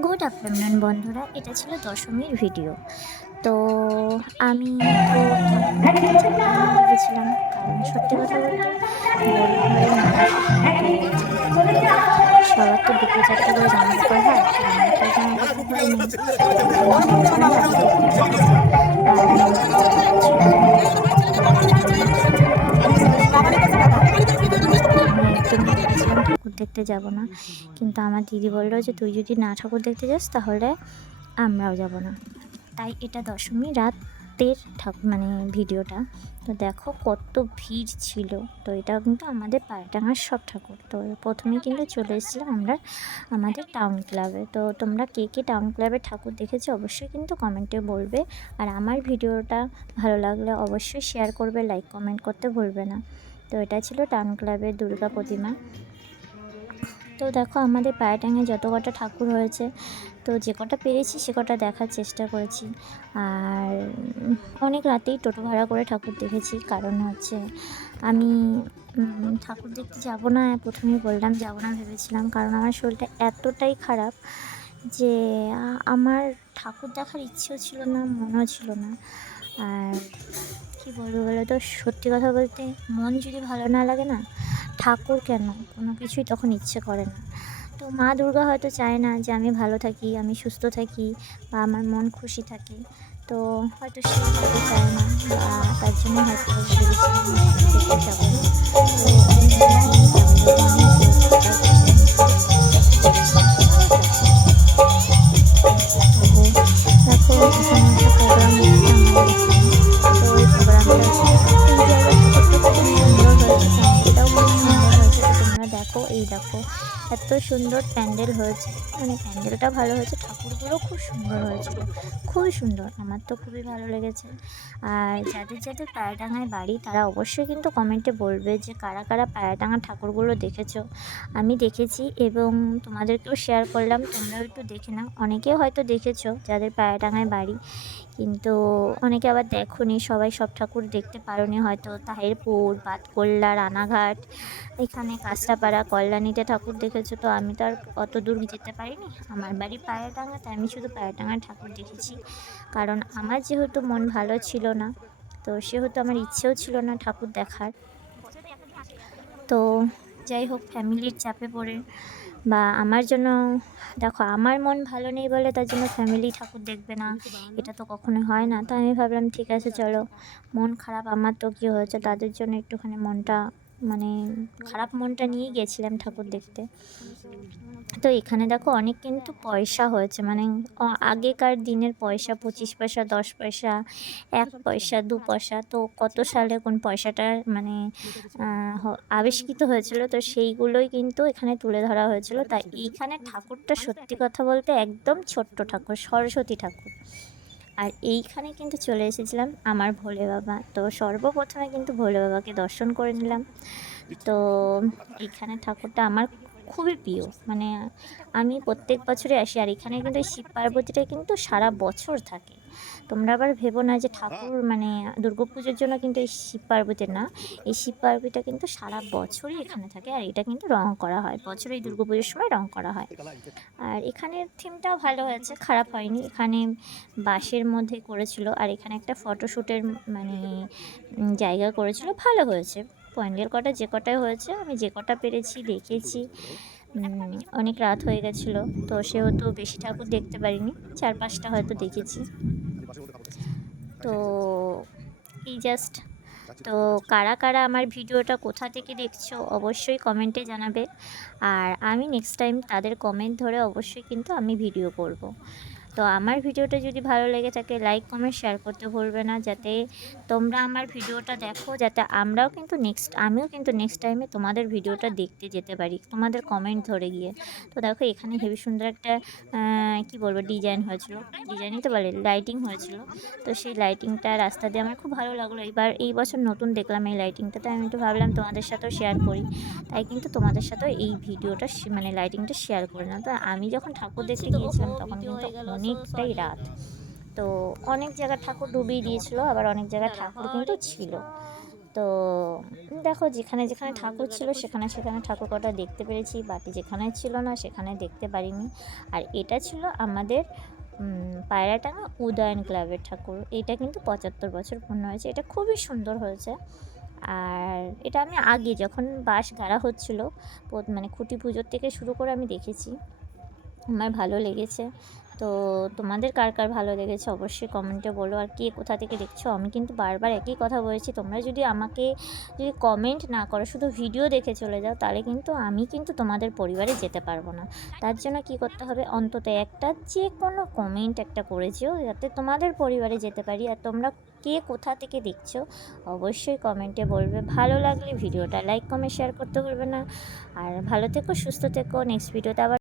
Good afternoon বন্ধুরা, এটা ছিল দশমীর ভিডিও। তো আমি তো ঠাকুর দেখতে যাবো না ভেবেছিলাম, কারণ সত্যি কথা বলতে গরিব ঘরের মানুষ। তো সবার তো দুটো চারটে করে জামা কাপড় হয়, তো আমার তো জামা কাপড় হয়নি। তো আমি ভেবেছিলাম ঠাকুর দেখতে যাবো, আর মন খারাপ করছিল। আমি একদমই ভেবেছিলাম ঠাকুর দেখতে যাব না, কিন্তু আমার দিদি বললো যে তুই যদি না ঠাকুর দেখতে যাস তাহলে আমরাও যাব না। তাই এটা দশমী রাতের ঠাকুর মানে ভিডিওটা। তো দেখো কত ভিড় ছিল। তো এটা কিন্তু আমাদের পায়রাডাঙ্গার সব ঠাকুর। তো প্রথমেই কিন্তু চলে এসেছিলাম আমরা আমাদের টাউন ক্লাবে। তো তোমরা কে কে টাউন ক্লাবে ঠাকুর দেখেছো অবশ্যই কিন্তু কমেন্টে বলবে। আর আমার ভিডিওটা ভালো লাগলে অবশ্যই শেয়ার করবে, লাইক কমেন্ট করতে ভুলবে না। তো এটা ছিল টাউন ক্লাবের দুর্গা প্রতিমা। তো দেখো আমাদের পায়রাডাঙ্গায় যত কটা ঠাকুর হয়েছে, তো যে কটা পেরেছি সে কটা দেখার চেষ্টা করেছি। আর অনেক রাতেই টোটো ভাড়া করে ঠাকুর দেখেছি, কারণ হচ্ছে আমি ঠাকুর দেখতে যাব না, প্রথমেই বললাম যাব না ভেবেছিলাম, কারণ আমার শরীরটা এতটাই খারাপ যে আমার ঠাকুর দেখার ইচ্ছেও ছিল না, মনও ছিল না। আর কী বলবো বলো তো, সত্যি কথা বলতে মন যদি ভালো না লাগে না, ঠাকুর কেন কোনো কিছুই তখন ইচ্ছে করে না। তো মা দুর্গা হয়তো চায় না যে আমি ভালো থাকি, আমি সুস্থ থাকি বা আমার মন খুশি থাকে। তো হয়তো সে হয়তো চায় না, বা তার জন্য হয়তো ভেবেছিলাম দেখতে যাবো। তো অনেক দিনই যাবো যাবো অনেক জোর থাকার দেখো এখানে একটা প্রোগ্রাম হচ্ছে আমাদের এখানে। তো ওই প্রোগ্রামটা এই জায়গার ঠাকুরটা খুব সুন্দর হয়েছে, প্যান্ডেলটাও খুব সুন্দর হয়েছে। তো তোমরা দেখো, এই দেখো এত সুন্দর প্যান্ডেল হয়েছে, মানে প্যান্ডেলটা ভালো হয়েছে, ঠাকুরগুলো খুব সুন্দর হয়েছিল, খুবই সুন্দর, আমার তো খুবই ভালো লেগেছে। আর যাদের যাদের পায়রাডাঙ্গায় বাড়ি তারা অবশ্যই কিন্তু কমেন্টে বলবে যে কারা কারা পায়রাডাঙ্গার ঠাকুরগুলো দেখেছো। আমি দেখেছি এবং তোমাদেরকেও শেয়ার করলাম, তোমরাও একটু দেখে নাও। অনেকেও হয়তো দেখেছো যাদের পায়রাডাঙ্গায় বাড়ি, কিন্তু অনেকে আবার দেখোনি, সবাই সব ঠাকুর দেখতে পারোনি হয়তো। তাহিরপুর, বাতকল্লা, রানাঘাট, এখানে কাঁচরাপাড়া, কল্যাণীতে ঠাকুর দেখেছো। তো আমি তো আর অত দূর যেতে পারিনি, আমার বাড়ি পায়রাডাঙ্গাতে, আমি শুধু পায়রাডাঙ্গার ঠাকুর দেখেছি। কারণ আমার যেহেতু মন ভালো ছিল না, তো সেহেতু আমার ইচ্ছেও ছিল না ঠাকুর দেখার। তো যাই হোক, ফ্যামিলির চাপে পড়ে বা আমার জন্য, দেখো আমার মন ভালো নেই বলে তার জন্য ফ্যামিলি ঠাকুর দেখবে না, এটা তো কখনো হয় না। তো আমি ভাবলাম ঠিক আছে চলো, মন খারাপ আমার, তো কী হয়েছে, তাদের জন্য একটুখানি মনটা মানে খারাপ মনটা নিয়ে গেছিলাম ঠাকুর দেখতে। তো এখানে দেখো অনেক কিন্তু পয়সা হয়েছে, মানে আগেকার দিনের পয়সা, 25 পয়সা, 10 পয়সা, 1 পয়সা, 2 পয়সা, তো কত সালে কোন পয়সাটা মানে আবিষ্কৃত হয়েছিল, তো সেইগুলোই কিন্তু এখানে তুলে ধরা হয়েছিল। তাই এইখানে ঠাকুরটা সত্যি কথা বলতে একদম ছোট্ট ঠাকুর, সরস্বতী ঠাকুর। আর এইখানে কিন্তু চলে এসেছিলাম আমার ভোলে বাবা। তো সর্বপ্রথমে কিন্তু ভোলে বাবাকে দর্শন করে নিলাম। তো এইখানে ঠাকুরটা আমার খুবই প্রিয়, মানে আমি প্রত্যেক বছরই আসি। আর এখানে কিন্তু এই শিব পার্বতীটা কিন্তু সারা বছর থাকে। তোমরা আবার ভেবো না যে ঠাকুর মানে দুর্গাপুজোর জন্য কিন্তু এই শিব পার্বতীর না, এই শিব পার্বতীটা কিন্তু সারা বছরই এখানে থাকে। আর এটা কিন্তু রং করা হয়, বছরে এই দুর্গাপুজোর সময় রং করা হয়। আর এখানের থিমটাও ভালো হয়েছে, খারাপ হয়নি। এখানে বাঁশের মধ্যে করেছিল, আর এখানে একটা ফটোশ্যুটের মানে জায়গা করেছিল, ভালো হয়েছে। প্যান্ডেল কটা যে কটাই হয়েছে, আমি যে কটা পেরেছি দেখেছি। অনেক রাত হয়ে গেছিলো, তো সেহেতু বেশি ঠাকুর দেখতে পারিনি, 4-5টা হয়তো দেখেছি। তো এই জাস্ট, তো কারা কারা আমার ভিডিওটা কোথা থেকে দেখছো অবশ্যই কমেন্টে জানাবে। আর আমি নেক্সট টাইম তাদের কমেন্ট ধরে অবশ্যই কিন্তু আমি ভিডিও করব। তো আমার ভিডিওটা যদি ভালো লেগে থাকে লাইক কমেন্ট শেয়ার করতে ভুলবে না, যাতে তোমরা আমার ভিডিওটা দেখো, যাতে আমিও কিন্তু নেক্সট টাইমে তোমাদের ভিডিওটা দেখতে যেতে পারি তোমাদের কমেন্ট ধরে গিয়ে। তো দেখো এখানে হেবি সুন্দর একটা কি বলবো ডিজাইন হয়েছিল, ডিজাইনই তো বলে, লাইটিং হয়েছিল। তো সেই লাইটিংটা রাস্তা দিয়ে আমার খুব ভালো লাগলো। এই বছর নতুন দেখলাম এই লাইটিংটা, তাই আমি একটু ভাবলাম তোমাদের সাথেও শেয়ার করি। তাই কিন্তু তোমাদের সাথেও এই ভিডিওটা মানে লাইটিংটা শেয়ার করে না। তো আমি যখন ঠাকুর দেখতে গিয়েছিলাম তখন কিন্তু অনেকটাই রাত, তো অনেক জায়গায় ঠাকুর ডুবিয়ে দিয়েছিল, আবার অনেক জায়গায় ঠাকুর কিন্তু ছিল। তো দেখো যেখানে যেখানে ঠাকুর ছিল সেখানে সেখানে ঠাকুর কটা দেখতে পেরেছি, বাকি যেখানে ছিল না সেখানে দেখতে পারিনি। আর এটা ছিল আমাদের পায়রাটাঙ্গা উদয়ন ক্লাবের ঠাকুর। এটা কিন্তু 75 বছর পূর্ণ হয়েছে। এটা খুবই সুন্দর হয়েছে। আর এটা আমি আগে যখন বাঁশ গাড়া হচ্ছিলো মানে খুঁটি পুজোর থেকে শুরু করে আমি দেখেছি, আমার ভালো লেগেছে। তো তোমাদের কার কার ভালো লেগেছে অবশ্যই কমেন্টে বলো। আর কে কোথা থেকে দেখছো, আমি কিন্তু বারবার একই কথা বলেছি, তোমরা যদি আমাকে যদি কমেন্ট না করো, শুধু ভিডিও দেখে চলে যাও, তাহলে কিন্তু আমি কিন্তু তোমাদের পরিবারে যেতে পারবো না। তার জন্য কি করতে হবে, অন্তত একটা যে কোনো কমেন্ট একটা করে যেও, যাতে তোমাদের পরিবারে যেতে পারি। আর তোমরা কে কোথা থেকে দেখছো অবশ্যই কমেন্টে বলবে। ভালো লাগলে ভিডিওটা লাইক কমেন্ট শেয়ার করতে ভুলবে না। আর ভালো থেকো, সুস্থ থেকো। নেক্সট ভিডিওতে আবার